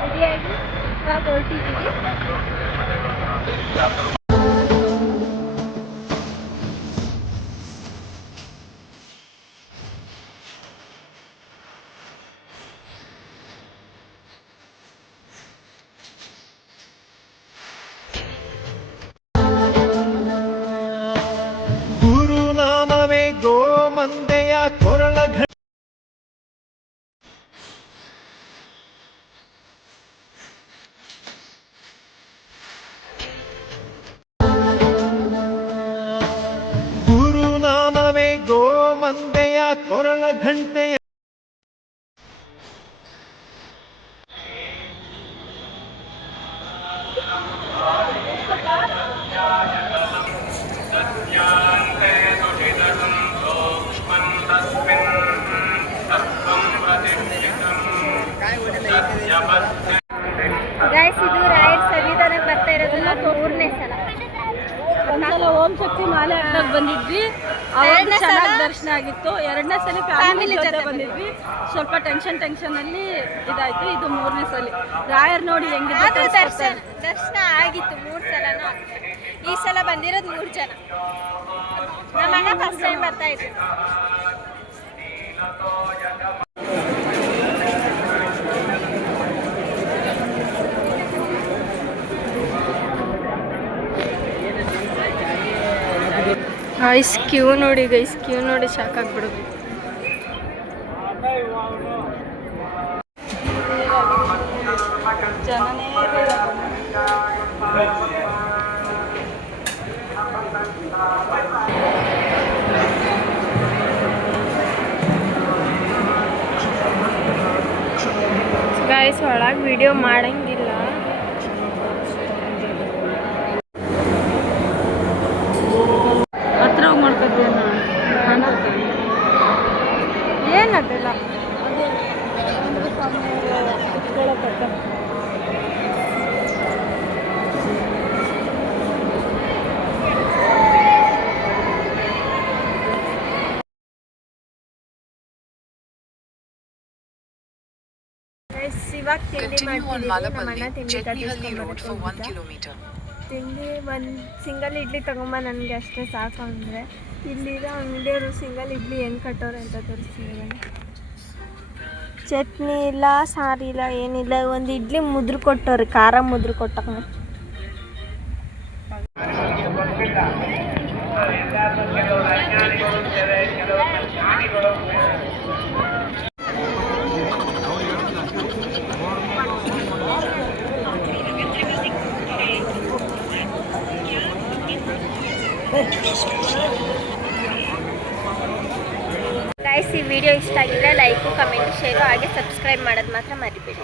ರೆಡಿಯಾಗಿ ಇವಾಗ ಹೊರಟಿದ್ದೀವಿ. ಗುರುನಾಮವೇ ಗೋಮಂದೆಯ ಕೊರಳ ಗುರುನಾಮವೇ ಗೋಮಂದೆಯ ಕೊರಳ ಘಂಟೆಯ ಗೈಸ್, ಇದು ರಾಯರ್ ಸಂವಿಧಾನಕ್ಕೆ ಬರ್ತಾ ಇರೋದು ನಾವು 3ನೇ ಸಲ. ಒಂದ್ಸಲ ಓಂ ಶಕ್ತಿ ಮಾಲೆ ಹಾಕಕ್ ಬಂದಿದ್ವಿ, ಅವಾಗ ಚೆನ್ನಾಗಿ ದರ್ಶನ ಆಗಿತ್ತು. 2ನೇ ಸಲ ಫ್ಯಾಮಿಲಿ ಜೊತೆ ಬಂದಿದ್ವಿ. ಸ್ವಲ್ಪ ಟೆನ್ಷನ್ ಅಲ್ಲಿ ಇದಾಯ್ತು. ಇದು 3ನೇ ಸಲ. ರಾಯರ್ ನೋಡಿ ಹೆಂಗಿದೆ. ದರ್ಶನ ಆಗಿತ್ತು 3 ಸಲನೂ. ಈ ಸಲ ಬಂದಿರೋದು 3 ಜನ. ನಮ್ಮ ಅಣ್ಣ ಫಸ್ಟ್ ಟೈಮ್ ಬರ್ತಾ ಇದ್ರು. ಗೈಸ್ ಕ್ಯೂ ನೋಡಿ ಸಾಕಾಗ್ಬಿಡೋದು. ಜನನೇ ಗೈಸ್ ಒಳಗೆ ವಿಡಿಯೋ ಮಾಡಂಗಿಲ್ಲ. ಹತ್ರ ಮಾಡ್ಕೊತೀವಿ ಏನದಿಲ್ಲ. ಇವಾಗ ತಿಂಡಿ ಮಾಡ್ತಿದ್ದೀವಿ. ನಮ್ಮ ಅಣ್ಣ ತಿಂಡಿ ತಿಂಡಿ ಒಂದು ಸಿಂಗಲ್ ಇಡ್ಲಿ ತಗೊಂಬ, ನನಗೆ ಅಷ್ಟೇ ಸಾಕು ಅಂದರೆ. ಇಲ್ಲಿಗ ಅಂಗಡಿಯವರು ಸಿಂಗಲ್ ಇಡ್ಲಿ ಹೆಂಗೆ ಕಟ್ಟೋರು ಅಂತ ತೋರಿಸ್ತೀನಿ. ಚಟ್ನಿ ಇಲ್ಲ, ಸಾರು ಇಲ್ಲ, ಏನಿಲ್ಲ. ಒಂದು ಇಡ್ಲಿ ಮುದ್ರು ಕೊಟ್ಟವ್ರಿ, ಖಾರ ಮುದ್ರು ಕೊಟ್ಟಕ್ಕೆ. ಗೈಸ್, ಈ ವಿಡಿಯೋ ಇಷ್ಟ ಆಗಿದ್ರೆ ಲೈಕು, ಕಮೆಂಟ್, ಶೇರು ಹಾಗೆ ಸಬ್ಸ್ಕ್ರೈಬ್ ಮಾಡೋದು ಮಾತ್ರ ಮರಿಬೇಡಿ.